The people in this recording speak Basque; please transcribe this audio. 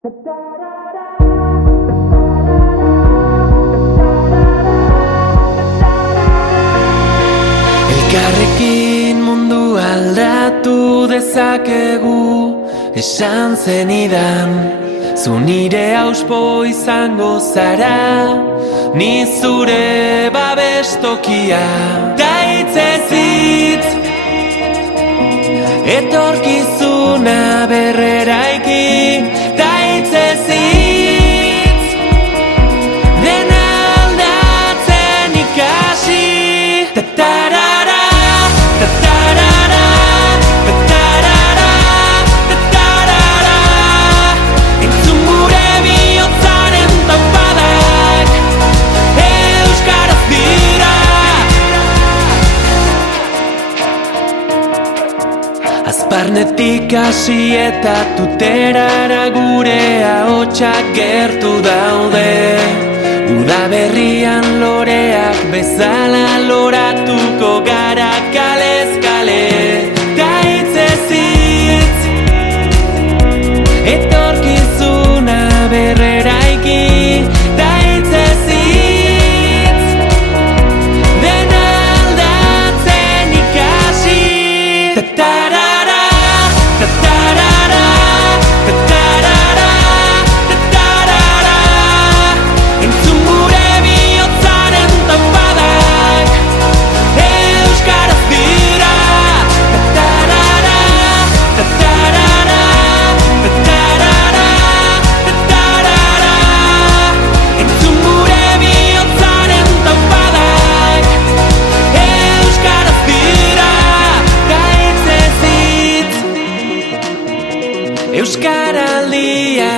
Elkarrekin mundu aldatu dezakegu, esan zenidan. Zu nire auspo izango zara, ni zure babestokia. Ta hitzez hitz, etorkizuna berreraiki. Ta hitzez hitz, dena aldatzen ikasi. Ta-tarara, ta-tarara, ta-tarara, ta-tarara. Entzun gure bihotzaren taupadak, euskaraz dira. Azparnetik hasi eta tuterara gure ahotsak gertu daude. Udaberrian loreak bezala loratuko gara kalez kale. Ta hitzez hitz, etorkizuna berreraiki. Ta hitzez hitz, dena aldatzen ikasi. Ta-tarara, ta-tarara, ta-tarara, ta-tarara. Entzun gure bihotzaren taupadak, euskaraz dira. Ta-tarara, ta-tarara, ta-tarara, ta-tarara. Entzun gure bihotzaren taupadak, euskaraz dira. Ta hitzez hitz, Euskaraldia